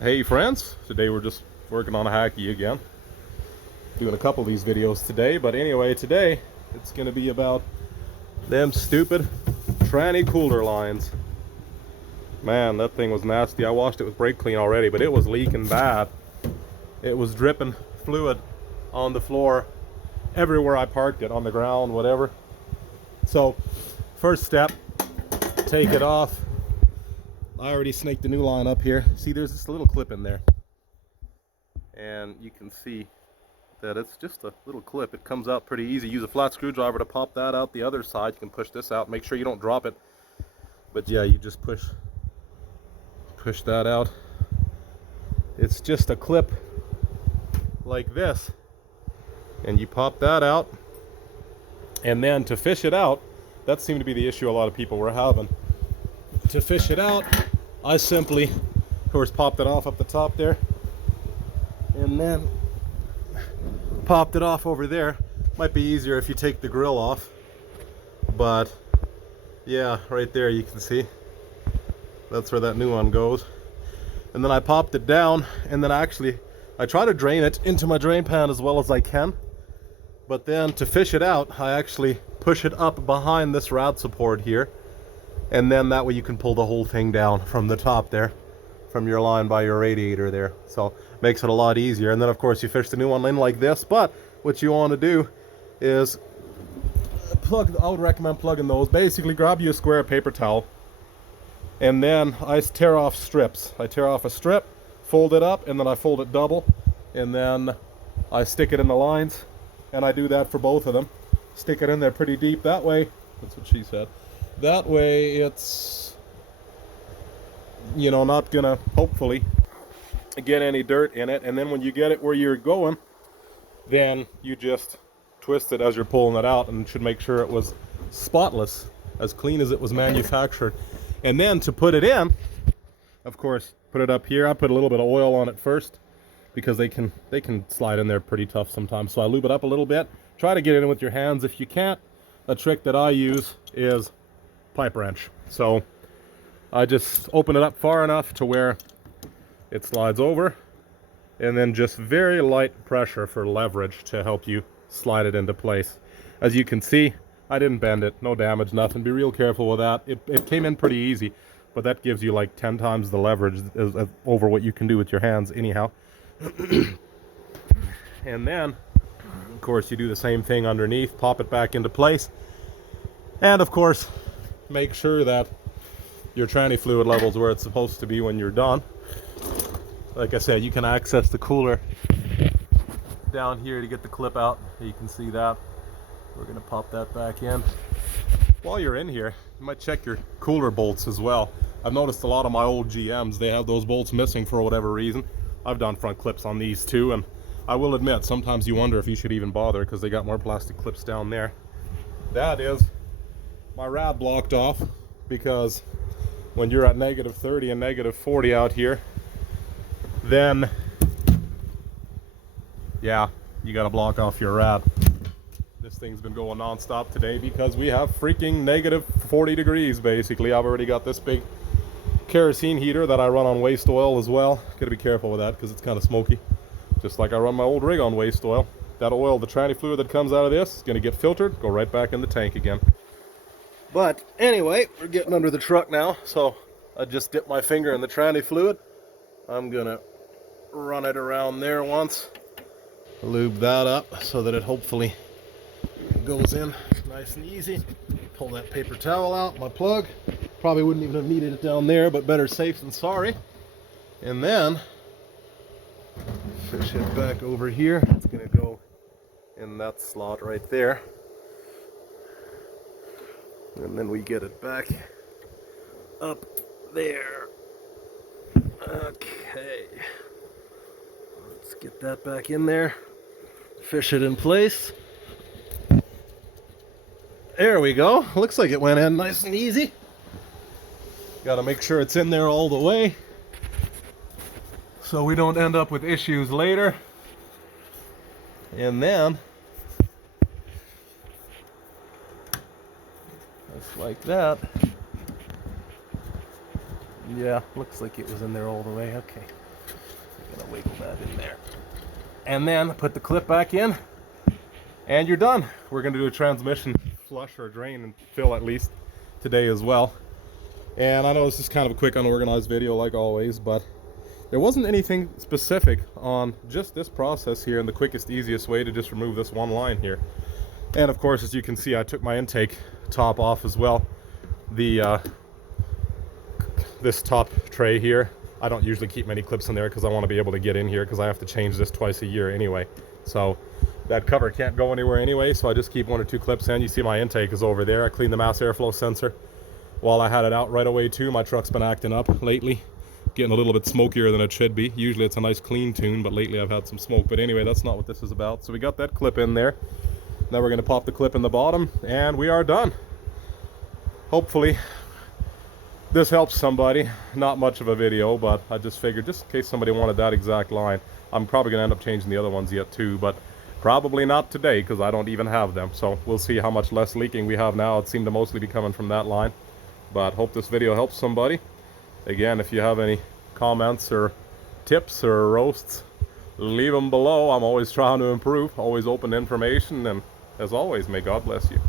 Hey friends, today we're just working on a hacky again. Doing a couple of these videos today, but anyway, today it's gonna be about them stupid tranny cooler lines. Man, that thing was nasty. I washed it with brake clean already, but it was leaking bad. It was dripping fluid on the floor, everywhere I parked it, on the ground, whatever. So, first step, take it off. I already snaked the new line up here. See, there's this little clip in there. And you can see that it's just a little clip. It comes out pretty easy. Use a flat screwdriver to pop that out the other side. You can push this out. Make sure you don't drop it. But yeah, you just push that out. It's just a clip like this. And you pop that out. And then to fish it out, that seemed to be the issue a lot of people were having. To fish it out, I simply, of course, popped it off up the top there, and then popped it off over there. Might be easier if you take the grill off, but yeah, right there you can see. That's where that new one goes. And then I popped it down, and then I try to drain it into my drain pan as well as I can. But then to fish it out, I actually push it up behind this rad support here. And then that way you can pull the whole thing down from the top there, from your line by your radiator there. So makes it a lot easier. And then of course you fish the new one in like this. But what you want to do is I would recommend plugging those. Basically grab you a square paper towel. And then I tear off strips. I tear off a strip, fold it up, and then I fold it double. And then I stick it in the lines. And I do that for both of them. Stick it in there pretty deep. That way, that's what she said. That way it's, not gonna, hopefully, get any dirt in it. And then when you get it where you're going, then you just twist it as you're pulling it out, and should make sure it was spotless, as clean as it was manufactured. And then to put it in, of course, put it up here. I put a little bit of oil on it first, because they can slide in there pretty tough sometimes. So I lube it up a little bit. Try to get it in with your hands. If you can't, a trick that I use is pipe wrench. So I just open it up far enough to where it slides over, and then just very light pressure for leverage to help you slide it into place. As you can see, I didn't bend it, no damage, nothing. Be real careful with that. It came in pretty easy, but that gives you like 10 times the leverage over what you can do with your hands anyhow. And then of course you do the same thing underneath, pop it back into place, and of course make sure that your tranny fluid level is where it's supposed to be when you're done. Like I said, you can access the cooler down here to get the clip out. You can see that. We're going to pop that back in. While you're in here, you might check your cooler bolts as well. I've noticed a lot of my old GMs, they have those bolts missing for whatever reason. I've done front clips on these too, and I will admit, sometimes you wonder if you should even bother, because they got more plastic clips down there. That is my rad blocked off, because when you're at negative 30 and negative 40 out here, then yeah, you got to block off your rad. This thing's been going non-stop today because we have freaking negative 40 degrees basically. I've already got this big kerosene heater that I run on waste oil as well. Gotta be careful with that because it's kind of smoky, just like I run my old rig on waste oil. That oil, the tranny fluid that comes out of this, is going to get filtered, go right back in the tank again. But anyway, we're getting under the truck now, so I just dipped my finger in the tranny fluid. I'm gonna run it around there once, lube that up so that it hopefully goes in nice and easy. Pull that paper towel out, my plug. Probably wouldn't even have needed it down there, but better safe than sorry. And then fish it back over here. It's gonna go in that slot right there. And then we get it back up there. Okay. Let's get that back in there. Fish it in place. There we go. Looks like it went in nice and easy. Got to make sure it's in there all the way, so we don't end up with issues later. And then just like that. Yeah, looks like it was in there all the way. Okay. Gonna wiggle that in there. And then put the clip back in, and you're done. We're gonna do a transmission flush or drain and fill at least today as well. And I know this is kind of a quick, unorganized video like always, but there wasn't anything specific on just this process here and the quickest, easiest way to just remove this one line here. And of course, as you can see, I took my intake top off as well. The this top tray here, I don't usually keep many clips in there because I want to be able to get in here because I have to change this twice a year anyway. So that cover can't go anywhere anyway, so I just keep 1 or 2 clips in. You see my intake is over there. I cleaned the mass airflow sensor while I had it out right away too. My truck's been acting up lately, getting a little bit smokier than it should be. Usually it's a nice clean tune, but lately I've had some smoke. But anyway, that's not what this is about. So we got that clip in there. Now we're going to pop the clip in the bottom, and we are done. Hopefully this helps somebody. Not much of a video, but I just figured just in case somebody wanted that exact line. I'm probably going to end up changing the other ones yet too, but probably not today because I don't even have them. So we'll see how much less leaking we have now. It seemed to mostly be coming from that line, but hope this video helps somebody. Again, if you have any comments or tips or roasts, leave them below. I'm always trying to improve, always open to information, and as always, may God bless you.